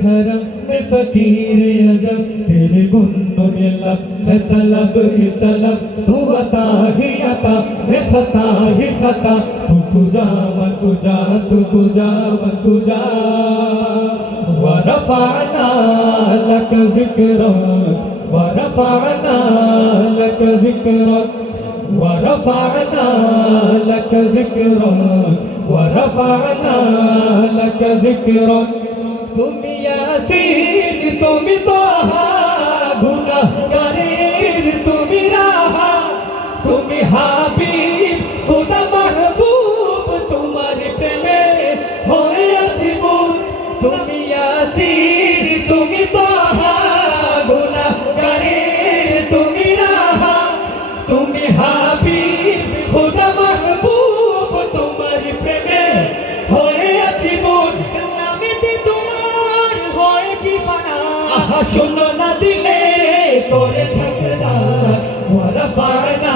धर्म मैं फकीर अजब तेरे गुण मिला मैं तलब ही तलब तू अता ही अता मैं खता ही खता तू कुजा मन कुजा तू कुजा मन कुजा वरफ़अना लक ज़िक्रक वरफ़अना लक ज़िक्रक वरफ़अना लक ज़िक्रक वरफ़अना लक ज़िक्रक तुम यासीन तुम ताहा गुनाहगारेर तुम राहा तुम हाबीब खुदा महबूब तुम्हारे प्रेमे होए आछि बुझ तुम यासीन तुम ताहा गुनाहगारेर तुम राहा तुम हाबीब खुदा महबूब तुम्हारे प्रेमे होए आछि बुझ नामेते তোমার হয়েছি ফানা আহা শোনো না দিলে করে থাকদা ওয়ারফা'না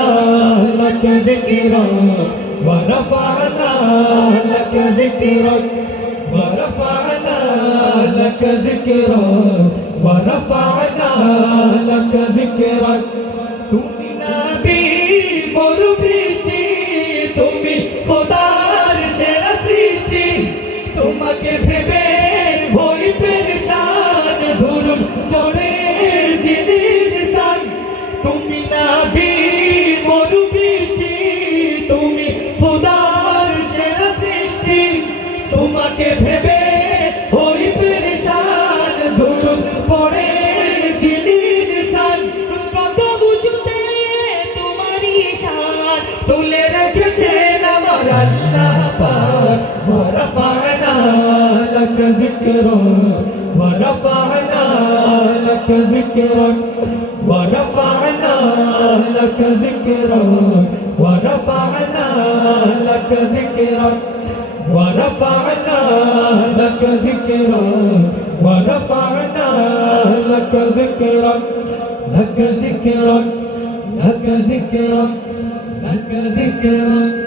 লাক যিকরাক ওয়ারফা'না লাক যিকরাক ওয়ারফা'না লাক যিকরাক ওয়ারফা'না লাক যিকরাক তুমি নবী মরু বৃষ্টি তুমি খোদার সেরা সৃষ্টি তোমাকে ভেবে হই পেরেশান ধুরুম চড়ে জিনির সান তুমি নবী মরু বৃষ্টি তুমি খোদার সেরা সৃষ্টি তোমাকে ভেবে হই পেরেশান ধুরুম পড়ে জিনির সান কত উঁচুতে তোমারই শান তুলে রেখেছেন আমার আল্লাহ পাক ওয়ারফা'না لك ذكرك ورفعنا لك ذكرك ورفعنا لك ذكرك ورفعنا لك ذكرك ورفعنا لك ذكرك ورفعنا لك ذكرك لك ذكرك لك ذكرك لك ذكرك